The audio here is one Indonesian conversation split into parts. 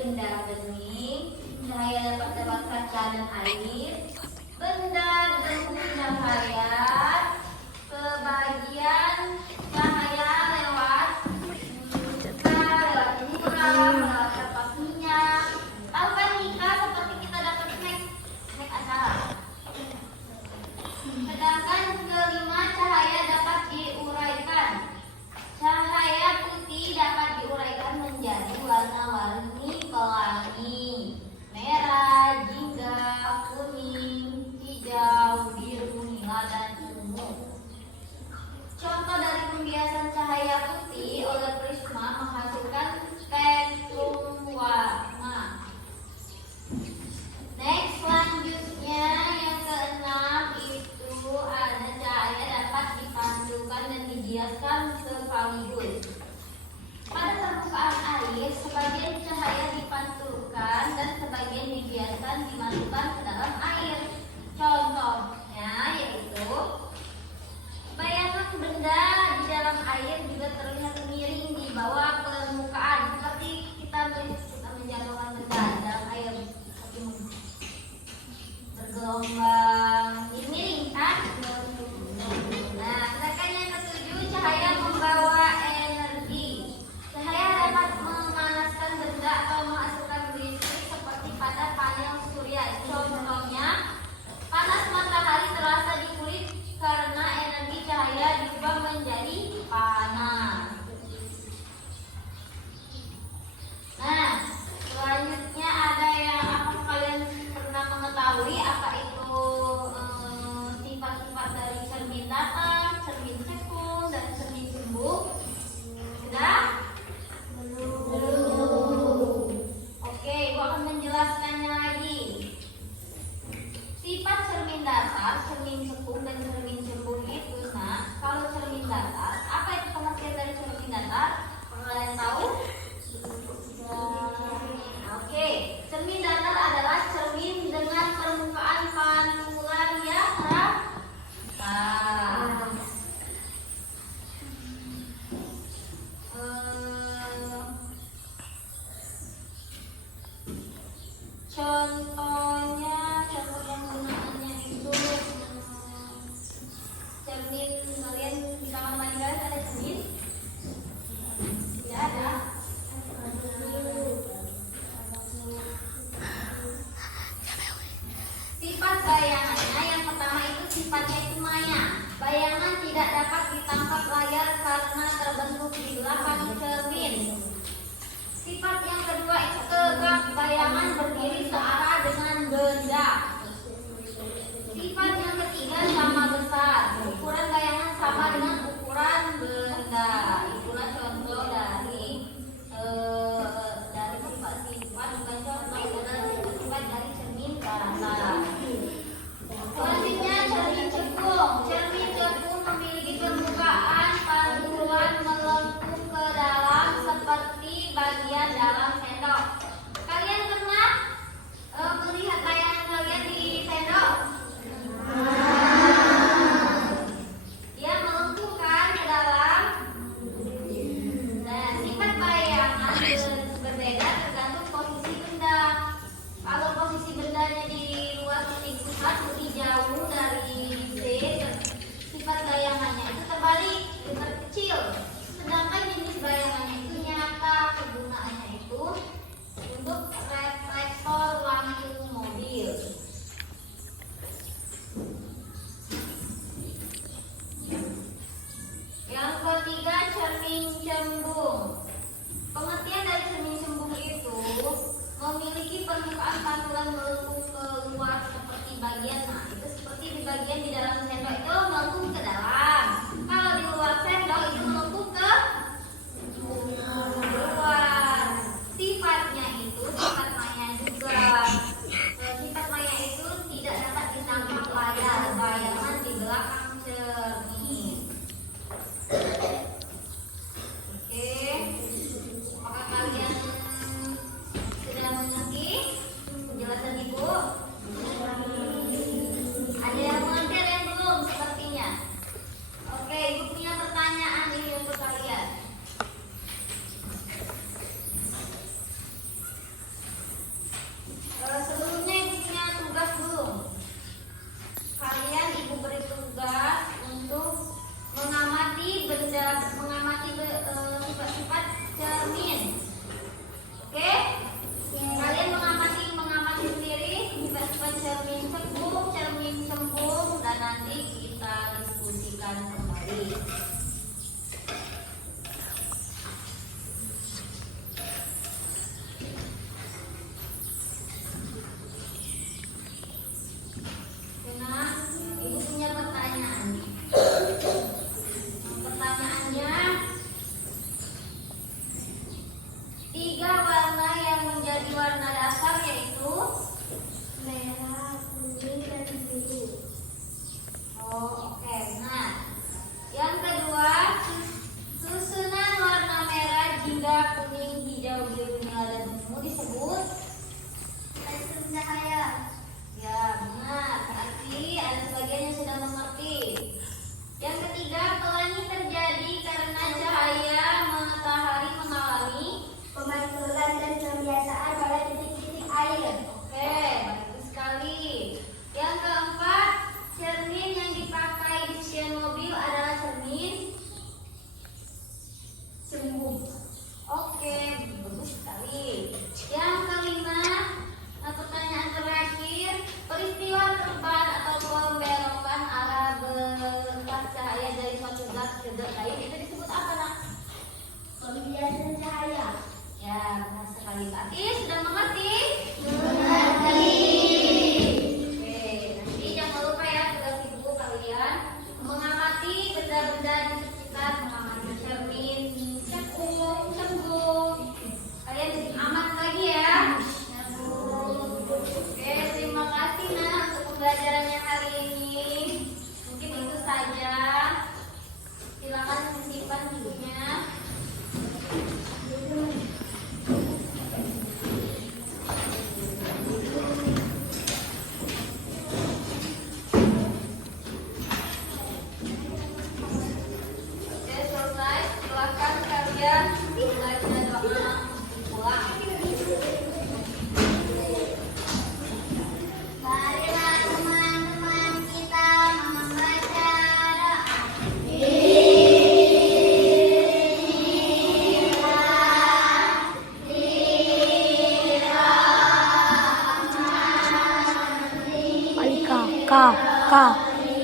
benda bening, cahaya dapat lewat kaca dan air. Benda berbentuk cahaya, sebagian cahaya lewat lewat kapak minyak. Tahu kan Nika, seperti kita dapat snack acara. Sedangkan kelima, cahaya dapat diuraikan. Cahaya putih dapat diuraikan menjadi warna-warni pelangi, merah, jingga, kuning, hijau, biru, nila, dan ungu. Contoh dari pembiasan cahaya putih oleh prisma menghasilkan spektrum warna. Next, selanjutnya yang keenam itu ada cahaya dapat dipantulkan dan dibiaskan sekaligus. Pada permukaan air, sebagian cahaya dipantulkan dan sebagian dibiaskan dimasukkan ke dalam air. Contohnya yaitu bayangan benda di dalam air juga terlihat miring di bawah permukaan, seperti kita menjatuhkan benda di dalam air bergelombang miring kan? Nah, sedangkan yang ketujuh, cahaya membawa energi. Cahaya dapat memanaskan benda atau menghasilkan listrik seperti pada panel surya. Contohnya, panas matahari terasa di kulit karena energi cahaya diubah menjadi panas. Nah, selanjutnya ada yang apakah kalian pernah mengetahui apa itu sifat-sifat dari cermin datar, cermin cekung, dan cermin cembung? Sudah? Belum. Oke, gua akan menjelaskannya lagi. Sifat cermin datar, cermin cekung, dan cermin cembung itu, nah, kalau cermin datar, apa itu pengertian dari cermin datar? Kalian tahu? Oke, cermin datar adalah cermin dengan permukaan pantulan yang rata. Contohnya, contoh penggunaannya itu cermin, kalian di kamar mandi kalian ada cermin? Tidak ada. Sifat bayangannya, yang pertama itu sifatnya itu maya. Bayangan tidak dapat ditangkap layar karena terbentuk di belakang cermin. Sifat yang kedua itu tegak, bayangan berdiri searah dengan benda. Sifat yang ketiga sama besar, ukuran bayangan sama dengan ukuran benda. Itulah contoh dari sifat-sifat, bukan contoh, sifat dari cermin datar. Selanjutnya cermin cekung. Cermin cekung memiliki permukaan pantulan melengkung ke dalam seperti bagian dalam sendok. Kalian pernah melihat bayangan kalian di sendok? Dia melengkung kan ke dalam. Nah, sifat bayangan berbeda tergantung posisi benda. Kalau posisi bendanya di luar titik pusat lebih jauh dari C, sifat bayangannya itu terbalik, terkecil. Sedangkan jenis bayangannya itu nyata, kegunaannya itu untuk reflektor lampu mobil. Yang ketiga, cermin cembung. Pengertian dari cermin cembung itu memiliki permukaan pantulan melengkung keluar seperti bagian, nah itu seperti di bagian di dalam sendok itu melengkung ke dalam. Kalau di luar sendok itu melengkung ke luar. Sifatnya itu sifat maya juga. Sifat maya itu tidak dapat ditangkap layar bayangan di belakang cermin. Oke, apakah kalian sudah mengerti penjelasan ibu? Ada yang mengerti, ada yang belum?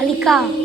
Alika.